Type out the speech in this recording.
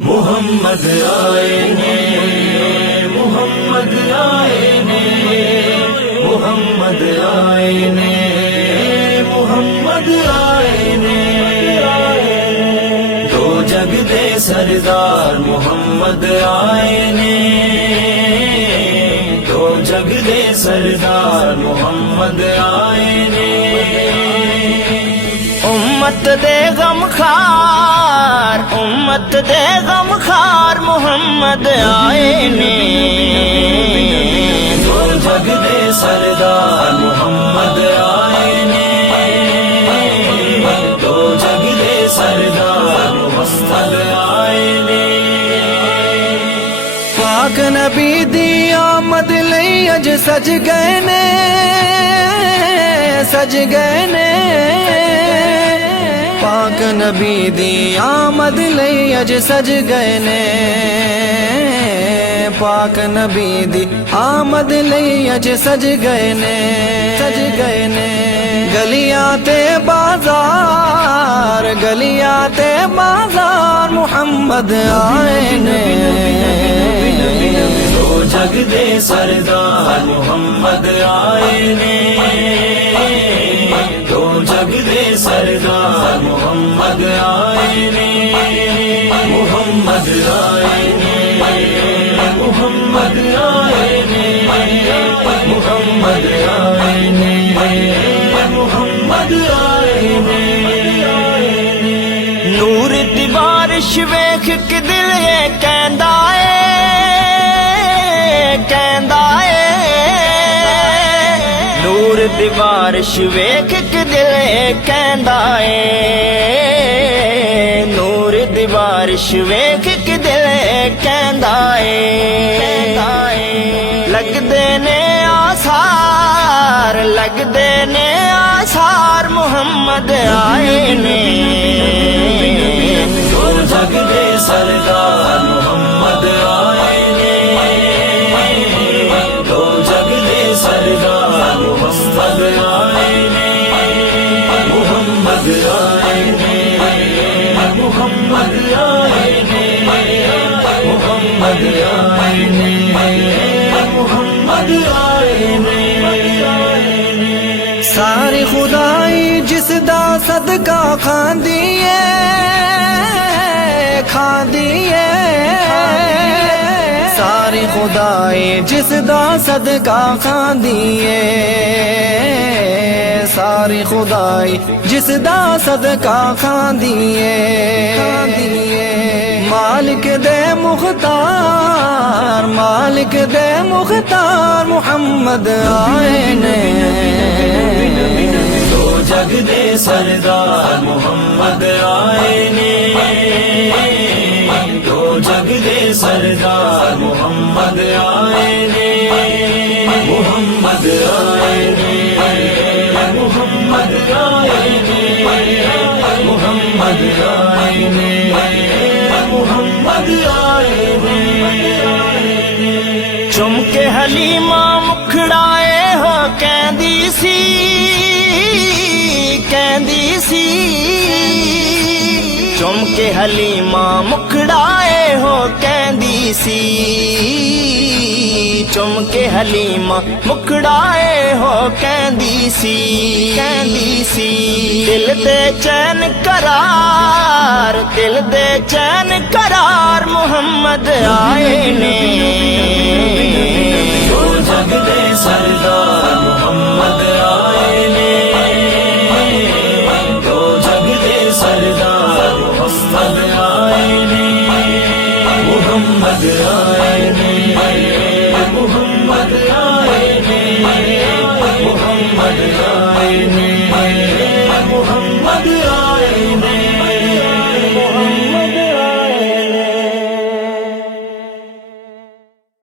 محمد آئے نے، محمد آئے نے، محمد آئے نے، محمد آئے نے، دو جگ دے سردار محمد آئے نے، دو جگ دے سردار محمد آئے نے، امت دے غم خار، امت دے غم خار محمد آئے نے، دو جگ دے سردار محمد آئے نے، دو جگ دے سردار محمد آئے نے، پاک نبی دی آمد لئی اج سج گئے نے، سج گئے نے، پاک نبی دی آمد لئی اج سج گئے نے، پاک نبی دی آمد لئی اج سج گئے نے، سج گئے نے، گلیاں تے بازار، گلیاں تے بازار محمد آئے نے، دو جگ دے سردار محمد آئے نے، دو جگ دے سردار محمد آئے نے، محمد آئے نے، محمد آئے نے، محمد آئے نے، محمد آئے نے، نور دی بارش ویکھ کے دل یہ کہندا اے، کہندا اے، نور دی بارش ویکھ کے دل یہ کہندا اے، نور دی بارش ویکھ کے دل یہ کہندا اے، لگدے نے آثار، لگدے نے آثار محمد آئے نے، دو جگ دے سردار محمد آئے نے، دو جگ دے سردار محمد آئے نے، محمد آئے نے، محمد آئے نے، محمد آئے نے، محمد آئے نے، ساری خدائی جس دا صدقہ کھاندی ہے، کھاندی ہے، ساری خدائی جس دا صدقہ کھاندی ہے، ساری خدائی جس دا صدقہ کھاندی ہے، مالک دے مختار، مالک دے مختار محمد آئے نے، دو جگ دے سردار محمد آئے نے، دو جگ دے سردار محمد آئے نے، محمد آئے نے، محمد آئے نے، محمد آئے نے، محمد آئے نے، چم کے حلیمہ مکھڑائے ہو کہندی سی، کہندی سی، چم کے حلیمہ مکھڑائے ہو کہندی سی، چم کے حلیمہ مکھڑائے ہو کہندی سی، کہندی سی، دل دے چین قرار، دل دے چین قرار محمد آئے نے، دو جگ دے سردار محمد آئے نے، دو جگ دے سردار محمد آئے نے، محمد آئے نے،